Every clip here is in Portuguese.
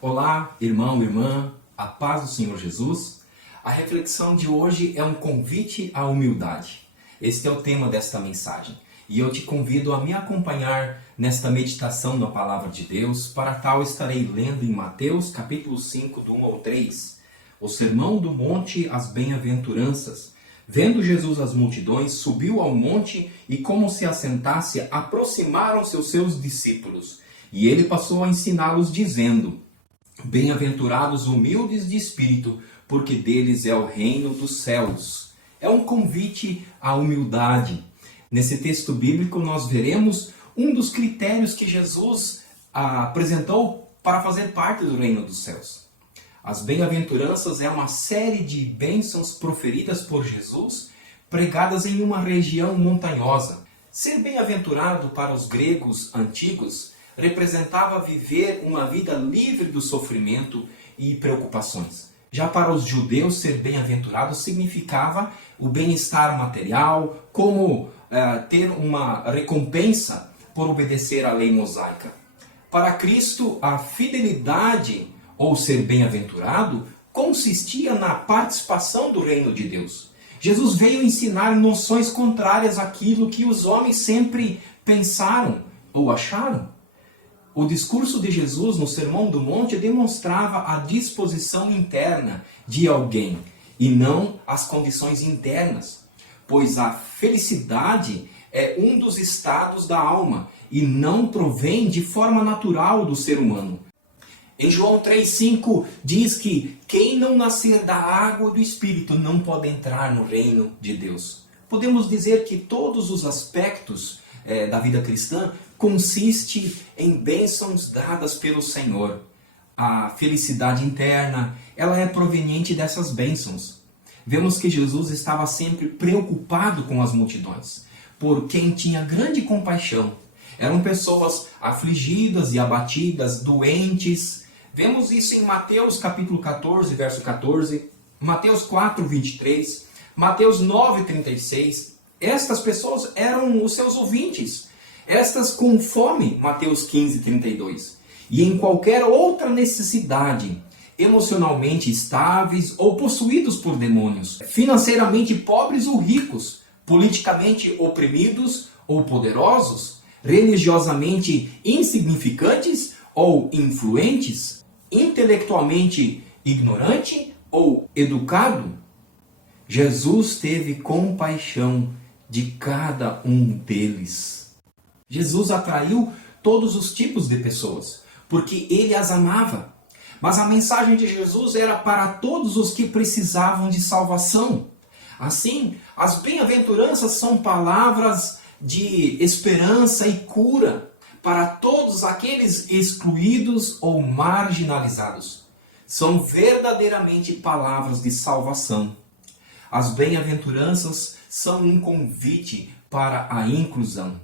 Olá, irmão, irmã, a paz do Senhor Jesus. A reflexão de hoje é um convite à humildade. Este é o tema desta mensagem. E eu te convido a me acompanhar nesta meditação na Palavra de Deus. Para tal estarei lendo em Mateus capítulo 5, do 1 ao 3, o Sermão do Monte, as Bem-aventuranças. Vendo Jesus as multidões, subiu ao monte e, como se assentasse, aproximaram-se os seus discípulos. E ele passou a ensiná-los, dizendo: Bem-aventurados humildes de espírito, porque deles é o reino dos céus. É um convite à humildade. Nesse texto bíblico nós veremos um dos critérios que Jesus apresentou para fazer parte do reino dos céus. As bem-aventuranças é uma série de bênçãos proferidas por Jesus, pregadas em uma região montanhosa. Ser bem-aventurado para os gregos antigos representava viver uma vida livre do sofrimento e preocupações. Já para os judeus, ser bem-aventurado significava o bem-estar material, como ter uma recompensa por obedecer à lei mosaica. Para Cristo, a fidelidade ou ser bem-aventurado consistia na participação do reino de Deus. Jesus veio ensinar noções contrárias àquilo que os homens sempre pensaram ou acharam. O discurso de Jesus no Sermão do Monte demonstrava a disposição interna de alguém e não as condições internas, pois a felicidade é um dos estados da alma e não provém de forma natural do ser humano. Em João 3,5 diz que quem não nascer da água e do Espírito não pode entrar no reino de Deus. Podemos dizer que todos os aspectos da vida cristã consiste em bênçãos dadas pelo Senhor. A felicidade interna, ela é proveniente dessas bênçãos. Vemos que Jesus estava sempre preocupado com as multidões, por quem tinha grande compaixão. Eram pessoas afligidas e abatidas, doentes. Vemos isso em Mateus capítulo 14, verso 14, Mateus 4, 23, Mateus 9, 36. Estas pessoas eram os seus ouvintes. Estas com fome, Mateus 15, 32. E em qualquer outra necessidade, emocionalmente estáveis ou possuídos por demônios, financeiramente pobres ou ricos, politicamente oprimidos ou poderosos, religiosamente insignificantes ou influentes, intelectualmente ignorante ou educado, Jesus teve compaixão de cada um deles. Jesus atraiu todos os tipos de pessoas, porque ele as amava. Mas a mensagem de Jesus era para todos os que precisavam de salvação. Assim, as bem-aventuranças são palavras de esperança e cura para todos aqueles excluídos ou marginalizados. São verdadeiramente palavras de salvação. As bem-aventuranças são um convite para a inclusão.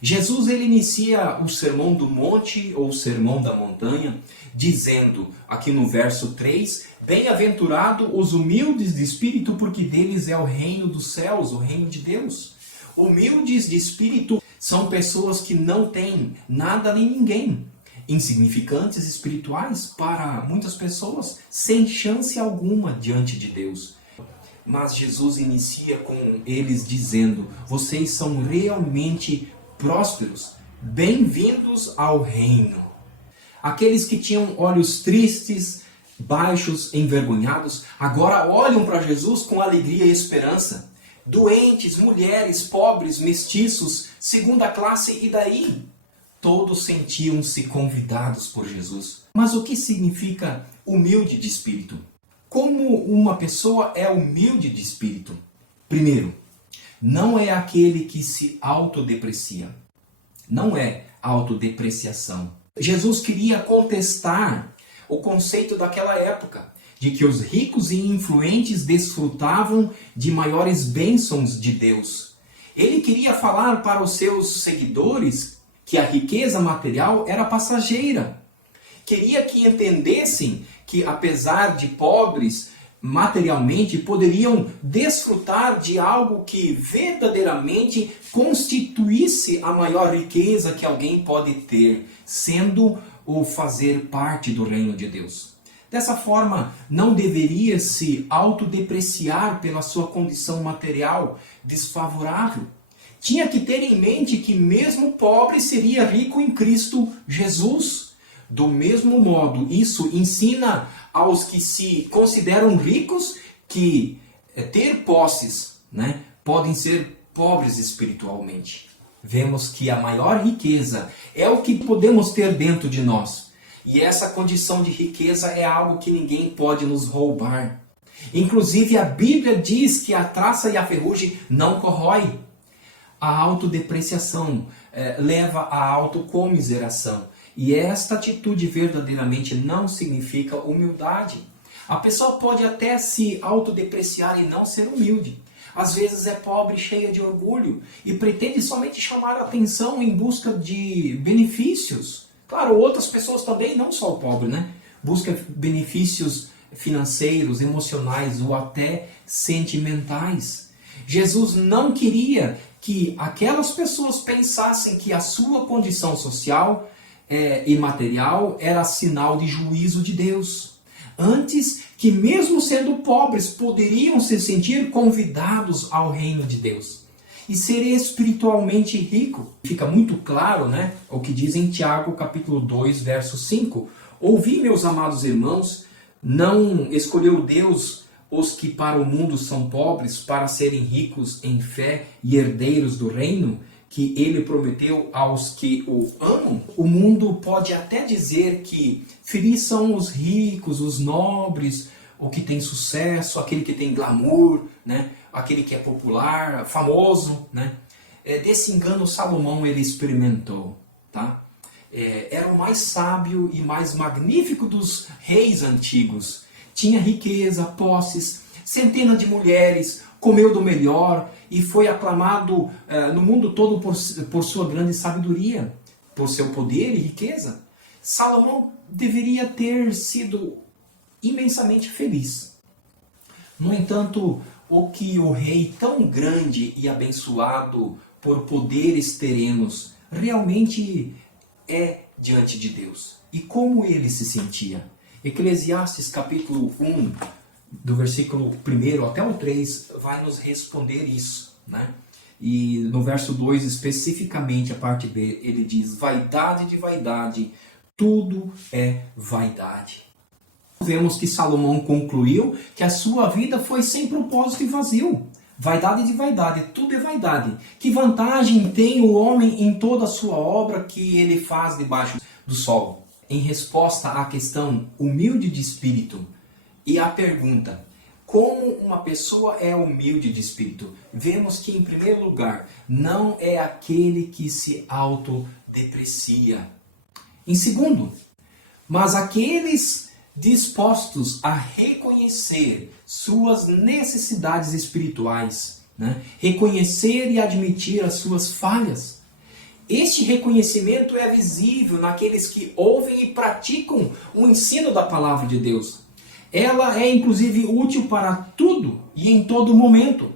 Jesus ele inicia o Sermão do Monte ou o Sermão da Montanha dizendo, aqui no verso 3, Bem-aventurado os humildes de espírito, porque deles é o reino dos céus, o reino de Deus. Humildes de espírito são pessoas que não têm nada nem ninguém. Insignificantes espirituais para muitas pessoas, sem chance alguma diante de Deus. Mas Jesus inicia com eles dizendo, vocês são realmente prósperos, bem-vindos ao reino. Aqueles que tinham olhos tristes, baixos, envergonhados, agora olham para Jesus com alegria e esperança. Doentes, mulheres, pobres, mestiços, segunda classe e daí? Todos sentiam-se convidados por Jesus. Mas o que significa humilde de espírito? Como uma pessoa é humilde de espírito? Primeiro, não é aquele que se autodeprecia. Não é autodepreciação. Jesus queria contestar o conceito daquela época, de que os ricos e influentes desfrutavam de maiores bênçãos de Deus. Ele queria falar para os seus seguidores que a riqueza material era passageira. Queria que entendessem que, apesar de pobres, materialmente poderiam desfrutar de algo que verdadeiramente constituísse a maior riqueza que alguém pode ter, sendo o fazer parte do reino de Deus. Dessa forma, não deveria se autodepreciar pela sua condição material desfavorável. Tinha que ter em mente que mesmo pobre seria rico em Cristo Jesus. Do mesmo modo, isso ensina aos que se consideram ricos que ter posses, podem ser pobres espiritualmente. Vemos que a maior riqueza é o que podemos ter dentro de nós. E essa condição de riqueza é algo que ninguém pode nos roubar. Inclusive a Bíblia diz que a traça e a ferrugem não corrói. A autodepreciação leva à autocomiseração. E esta atitude verdadeiramente não significa humildade. A pessoa pode até se autodepreciar e não ser humilde. Às vezes é pobre, cheia de orgulho e pretende somente chamar a atenção em busca de benefícios. Claro, outras pessoas também, não só o pobre, busca benefícios financeiros, emocionais ou até sentimentais. Jesus não queria que aquelas pessoas pensassem que a sua condição social e material era sinal de juízo de Deus. Antes, que mesmo sendo pobres, poderiam se sentir convidados ao reino de Deus e ser espiritualmente rico. Fica muito claro, o que diz em Tiago, capítulo 2, verso 5. Ouvi, meus amados irmãos, não escolheu Deus os que para o mundo são pobres, para serem ricos em fé e herdeiros do reino que ele prometeu aos que o amam? O mundo pode até dizer que felizes são os ricos, os nobres, o que tem sucesso, aquele que tem glamour, aquele que é popular, famoso. Desse engano Salomão ele experimentou. Era o mais sábio e mais magnífico dos reis antigos. Tinha riqueza, posses, centenas de mulheres, comeu do melhor e foi aclamado no mundo todo por sua grande sabedoria, por seu poder e riqueza. Salomão deveria ter sido imensamente feliz. No entanto, o que o rei tão grande e abençoado por poderes terrenos realmente é diante de Deus? E como ele se sentia? Eclesiastes capítulo 1, do versículo 1 até o 3, vai nos responder isso. E no verso 2, especificamente, a parte B, ele diz: vaidade de vaidade, tudo é vaidade. Vemos que Salomão concluiu que a sua vida foi sem propósito e vazio. Vaidade de vaidade, tudo é vaidade. Que vantagem tem o homem em toda a sua obra que ele faz debaixo do sol? Em resposta à questão humilde de espírito e à pergunta, como uma pessoa é humilde de espírito? Vemos que, em primeiro lugar, não é aquele que se autodeprecia. Em segundo, mas aqueles dispostos a reconhecer suas necessidades espirituais, reconhecer e admitir as suas falhas. Este reconhecimento é visível naqueles que ouvem e praticam o ensino da palavra de Deus. Ela é inclusive útil para tudo e em todo momento.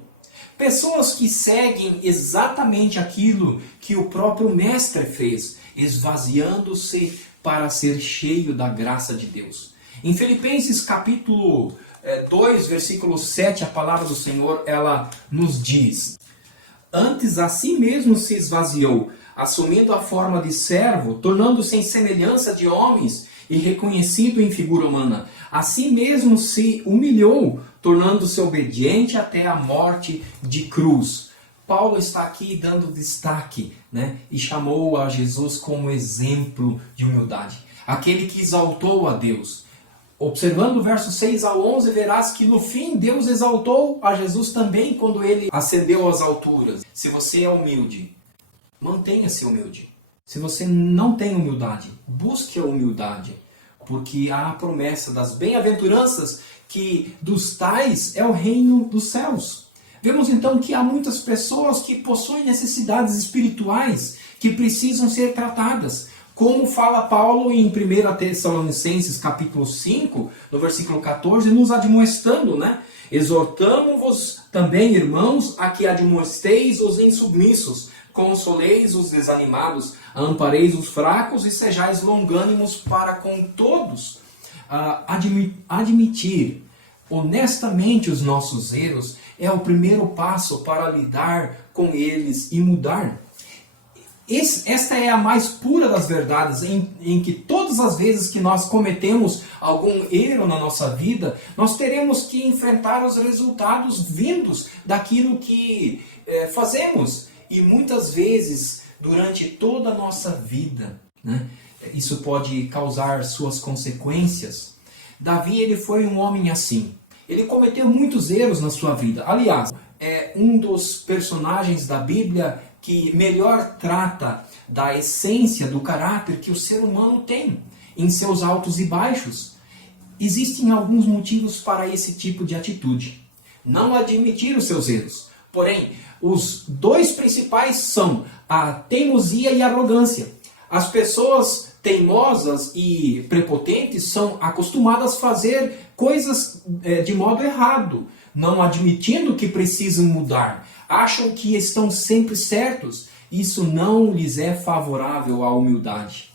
Pessoas que seguem exatamente aquilo que o próprio Mestre fez, esvaziando-se para ser cheio da graça de Deus. Em Filipenses capítulo 2, versículo 7, a palavra do Senhor, ela nos diz: antes a si mesmo se esvaziou, assumindo a forma de servo, tornando-se em semelhança de homens e reconhecido em figura humana. A si mesmo se humilhou, tornando-se obediente até a morte de cruz. Paulo está aqui dando destaque, e chamou a Jesus como exemplo de humildade. Aquele que exaltou a Deus. Observando o verso 6 ao 11, verás que no fim Deus exaltou a Jesus também quando ele ascendeu às alturas. Se você é humilde, mantenha-se humilde. Se você não tem humildade, busque a humildade, porque há a promessa das bem-aventuranças que dos tais é o reino dos céus. Vemos então que há muitas pessoas que possuem necessidades espirituais que precisam ser tratadas, Como fala Paulo em 1 Tessalonicenses capítulo 5, no versículo 14, nos admoestando, né? Exortamo-vos também, irmãos, a que admoesteis os insubmissos, consoleis os desanimados, ampareis os fracos e sejais longânimos para com todos. Admitir honestamente os nossos erros é o primeiro passo para lidar com eles e mudar. Esta é a mais pura das verdades, em que todas as vezes que nós cometemos algum erro na nossa vida, nós teremos que enfrentar os resultados vindos daquilo que fazemos. E muitas vezes, durante toda a nossa vida, né, isso pode causar suas consequências. Davi, ele foi um homem assim. Ele cometeu muitos erros na sua vida. Aliás, é um dos personagens da Bíblia que melhor trata da essência do caráter que o ser humano tem, em seus altos e baixos. Existem alguns motivos para esse tipo de atitude. Não admitir os seus erros. Porém, os dois principais são a teimosia e a arrogância. As pessoas teimosas e prepotentes são acostumadas a fazer coisas de modo errado, não admitindo que precisam mudar. Acham que estão sempre certos. Isso não lhes é favorável à humildade.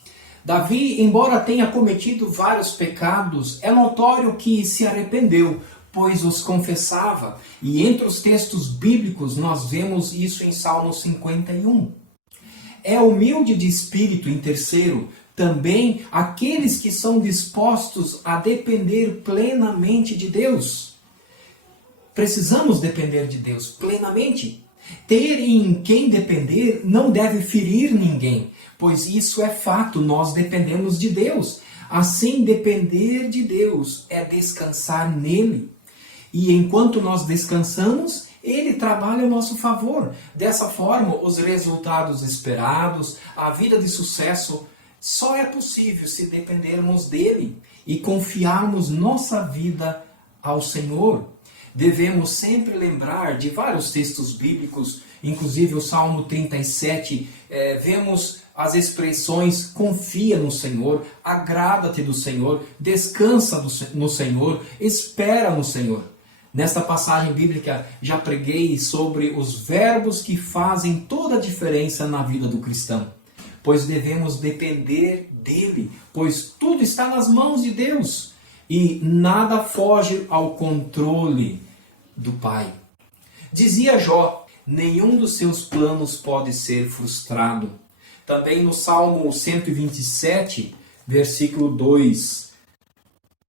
Davi, embora tenha cometido vários pecados, é notório que se arrependeu, pois os confessava. E entre os textos bíblicos nós vemos isso em Salmo 51. É humilde de espírito, em terceiro, também aqueles que são dispostos a depender plenamente de Deus. Precisamos depender de Deus plenamente. Ter em quem depender não deve ferir ninguém, pois isso é fato, nós dependemos de Deus. Assim, depender de Deus é descansar nele. E enquanto nós descansamos, Ele trabalha a nosso favor. Dessa forma, os resultados esperados, a vida de sucesso, só é possível se dependermos dele e confiarmos nossa vida ao Senhor. Devemos sempre lembrar de vários textos bíblicos, inclusive o Salmo 37, vemos as expressões confia no Senhor, agrada-te do Senhor, descansa no Senhor, espera no Senhor. Nesta passagem bíblica já preguei sobre os verbos que fazem toda a diferença na vida do cristão, pois devemos depender dele, pois tudo está nas mãos de Deus e nada foge ao controle do Pai. Dizia Jó, nenhum dos seus planos pode ser frustrado. Também no Salmo 127, versículo 2.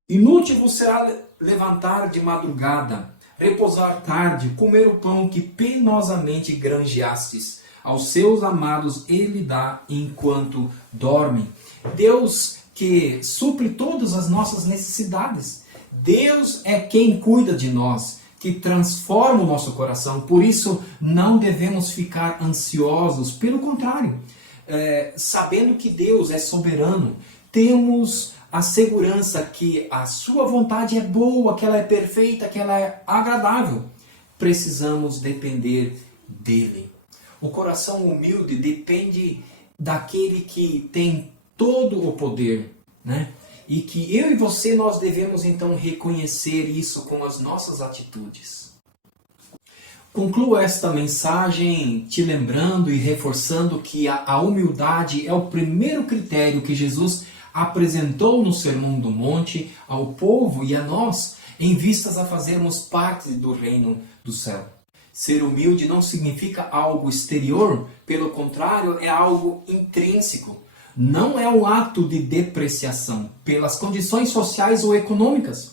Inútil vos será levantar de madrugada, repousar tarde, comer o pão que penosamente granjeastes. Aos seus amados ele dá enquanto dormem. Deus que supre todas as nossas necessidades. Deus é quem cuida de nós, que transforma o nosso coração. Por isso, não devemos ficar ansiosos. Pelo contrário, sabendo que Deus é soberano, temos a segurança que a sua vontade é boa, que ela é perfeita, que ela é agradável. Precisamos depender dele. O coração humilde depende daquele que tem todo o poder, né? E que eu e você nós devemos então reconhecer isso com as nossas atitudes. Concluo esta mensagem te lembrando e reforçando que a humildade é o primeiro critério que Jesus apresentou no Sermão do Monte ao povo e a nós, em vistas a fazermos parte do reino do céu. Ser humilde não significa algo exterior, pelo contrário, é algo intrínseco. Não é um ato de depreciação pelas condições sociais ou econômicas,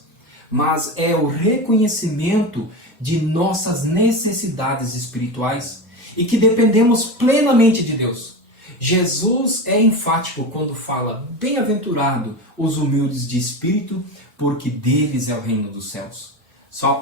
mas é o reconhecimento de nossas necessidades espirituais e que dependemos plenamente de Deus. Jesus é enfático quando fala, bem-aventurado os humildes de espírito, porque deles é o reino dos céus.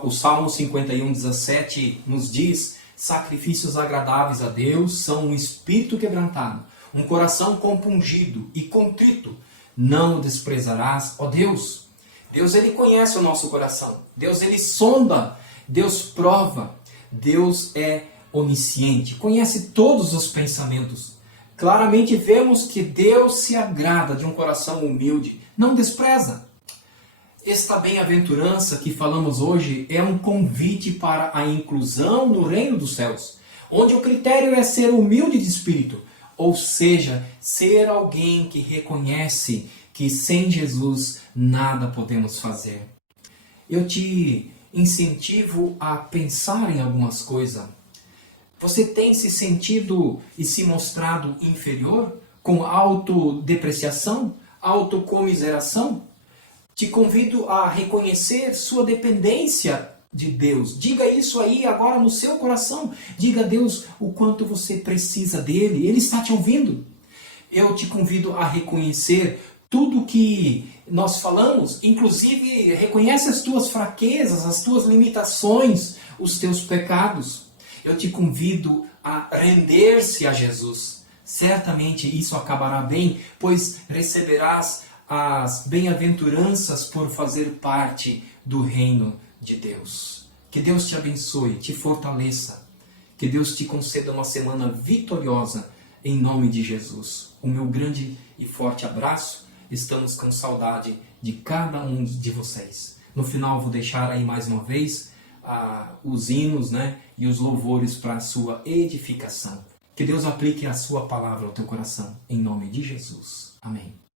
O Salmo 51:17 nos diz, sacrifícios agradáveis a Deus são um espírito quebrantado, um coração compungido e contrito, não o desprezarás, ó Deus. Deus, ele conhece o nosso coração. Deus, ele sonda. Deus prova. Deus é onisciente. Conhece todos os pensamentos. claramente vemos que Deus se agrada de um coração humilde, não despreza. Esta bem-aventurança que falamos hoje é um convite para a inclusão no reino dos céus, onde o critério é ser humilde de espírito, ou seja, ser alguém que reconhece que sem Jesus nada podemos fazer. Eu te incentivo a pensar em algumas coisas. Você tem se sentido e se mostrado inferior, com autodepreciação, autocomiseração? Te convido a reconhecer sua dependência de Deus. Diga isso aí agora no seu coração. Diga a Deus o quanto você precisa dele. Ele está te ouvindo. Eu te convido a reconhecer tudo que nós falamos, inclusive reconhece as tuas fraquezas, as tuas limitações, os teus pecados. Eu te convido a render-se a Jesus. Certamente isso acabará bem, pois receberás as bem-aventuranças por fazer parte do reino de Deus. Que Deus te abençoe, te fortaleça. Que Deus te conceda uma semana vitoriosa em nome de Jesus. O meu grande e forte abraço. Estamos com saudade de cada um de vocês. No final vou deixar aí mais uma vez os hinos, e os louvores para a sua edificação. Que Deus aplique a sua palavra ao teu coração. Em nome de Jesus. Amém.